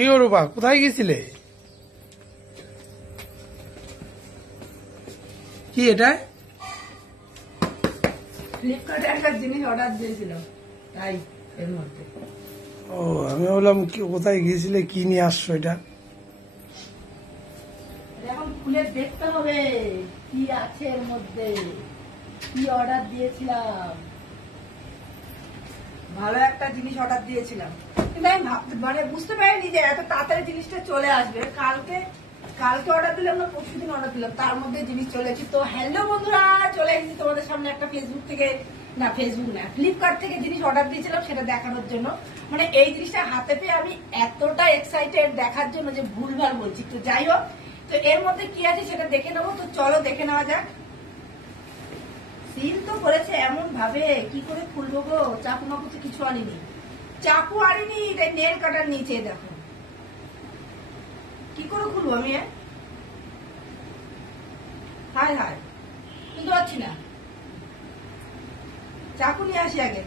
এই রূপা কোথায় গেছিলে? কি এটা? ফ্লিপকার্টে একটা জিনিস অর্ডার দিয়েছিলাম, তাই এর মধ্যে। ও, আমি বললাম কোথায় গিয়েছিলে, কি নিয়ে আসছো এটা? এখন খুলে দেখতে হবে কি আছে এর মধ্যে, কি অর্ডার দিয়েছিলাম। ভালো একটা জিনিস অর্ডার দিয়েছিলাম, কিন্তু আমি মানে বুঝতে পারিনি যে এত তাড়াতাড়ি জিনিসটা চলে আসবে। কালকে অর্ডার দিলাম না, পরশুদিন অর্ডার দিলাম, তার মধ্যে জিনিস চলে এসেছে। তো হ্যালো বন্ধুরা, চলে এসেছি তোমাদের সামনে একটা ফ্লিপকার্ট থেকে জিনিস অর্ডার দিয়েছিলাম, সেটা দেখানোর জন্য। মানে এই জিনিসটা হাতে পেয়ে আমি এতটা এক্সাইটেড দেখার জন্য যে ভুলভাল বলছি। তো যাই হোক, তো এর মধ্যে কি আছে সেটা দেখে নেবো। তো চলো দেখে নেওয়া যাক। সিল তো করেছে এমন ভাবে, কি করে খুলবো গো? চাকু মাকু তো কিছু আনিনি, চাকু আনিনি, তাই নেল কাটার নিচে দেখো। কি করে খুলবো আমি? হায় হায়, বুঝতে পারছি না। চাকু নিয়ে আসি আগে,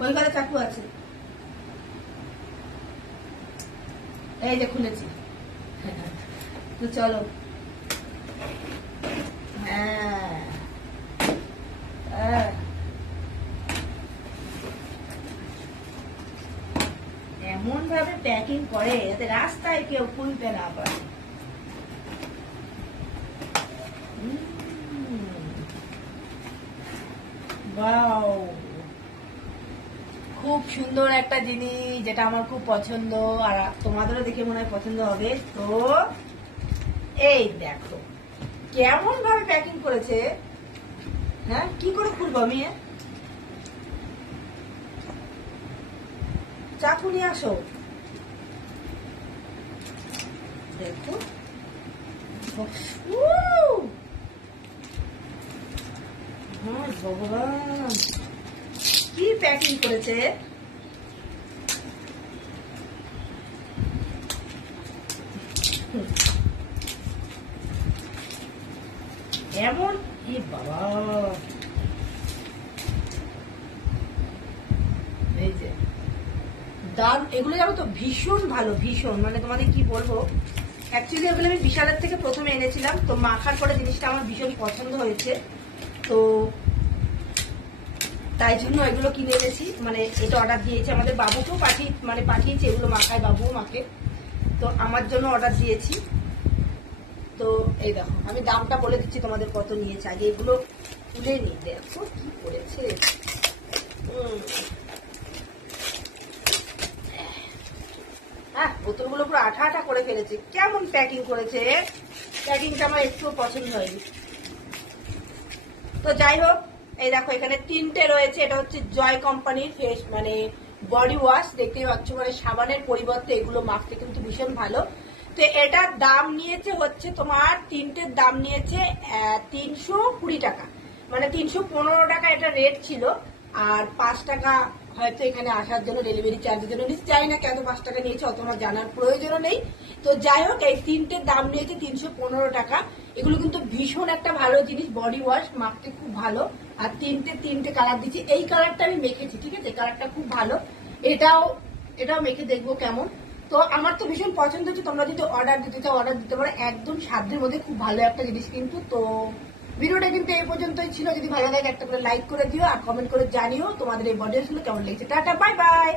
ওই ঘরে চাকু আছে। এই যে খুলেছি। তো চলো। এমন ভাবে প্যাকিং করে যাতে রাস্তায় কেউ খুলতে না পারে। ওয়াও, খুব সুন্দর একটা জিনিস, যেটা আমার খুব পছন্দ, আর তোমাদেরও দেখে মনে হয় পছন্দ হবে। তো এই দেখো কেমন ভাবে প্যাকিং করেছে। হ্যাঁ, কি করে খুলবো আমি? চাকু নিয়ে আসো, দেখো। ভগবান, কি প্যাকিং করেছে। এমন কি বাবা, এই যে দাম, এগুলো জানো তো ভীষণ ভালো, ভীষণ, মানে তোমাদের কি বলবো। অ্যাকচুয়ালি এগুলো আমি বিশালের থেকে প্রথমে এনেছিলাম, তো মাখার পরে জিনিসটা আমার ভীষণ পছন্দ হয়েছে, তো তাই জন্য এগুলো কিনে এনেছি। মানে এটা অর্ডার দিয়েছি, আমাদের বাবুকেও পাঠিয়েছি, এগুলো মাখায়, বাবুও মাখে, তো আমার জন্য অর্ডার দিয়েছি। তো এই দেখো, আমি দামটা বলে দিচ্ছি তোমাদের কত নিয়েছে। আগে এগুলো তুলে নি, দেখো কি করেছে। হ্যাঁ, বোতলগুলো পুরো আঠা আঠা করে ফেলেছে। কেমন প্যাকিং করেছে, প্যাকিংটা আমার একটু পছন্দ হয়নি। তো যাই হোক, এই দেখো এখানে 3টে রয়েছে। এটা হচ্ছে জয় কোম্পানির ফেস মানে বডি ওয়াশ, দেখতেই পাচ্ছ, মানে সাবানের পরিবর্তে এগুলো মাখতে কিন্তু ভীষণ ভালো। তো এটার দাম নিয়েছে হচ্ছে তোমার, 3টের দাম নিয়েছে 320 টাকা, মানে 315 টাকা এটা রেট ছিল। আর 5 টাকা হয়তো এখানে আসার জন্য ডেলিভারি চার্জের জন্য নিচ্ছে, জানি না কেন 5 টাকা নিয়েছে, অত আমার জানার প্রয়োজনও নেই। তো যাই হোক, এই 3টের দাম নিয়েছে 315 টাকা। এগুলো কিন্তু ভীষণ একটা ভালো জিনিস, বডি ওয়াশ, মাখতে খুব ভালো। আর 3টে কালার দিচ্ছি, এই কালারটা আমি মেখেছি, ঠিক আছে, কালারটা খুব ভালো। এটাও মেখে দেখবো কেমন। তো আমার তো ভীষণ পছন্দ হচ্ছে। তোমরা যদি অর্ডার দিতে চাও অর্ডার দিতে পারো, একদম সাধ্যের মধ্যে, খুব ভালো একটা জিনিস কিন্তু। তো ভিডিওটা কিন্তু এই পর্যন্তই ছিল। যদি ভালো লাগে একটা করে লাইক করে দিও, আর কমেন্ট করে জানিও তোমাদের এই বডি ওয়াশগুলো কেমন লেগেছে। Tata, bye bye.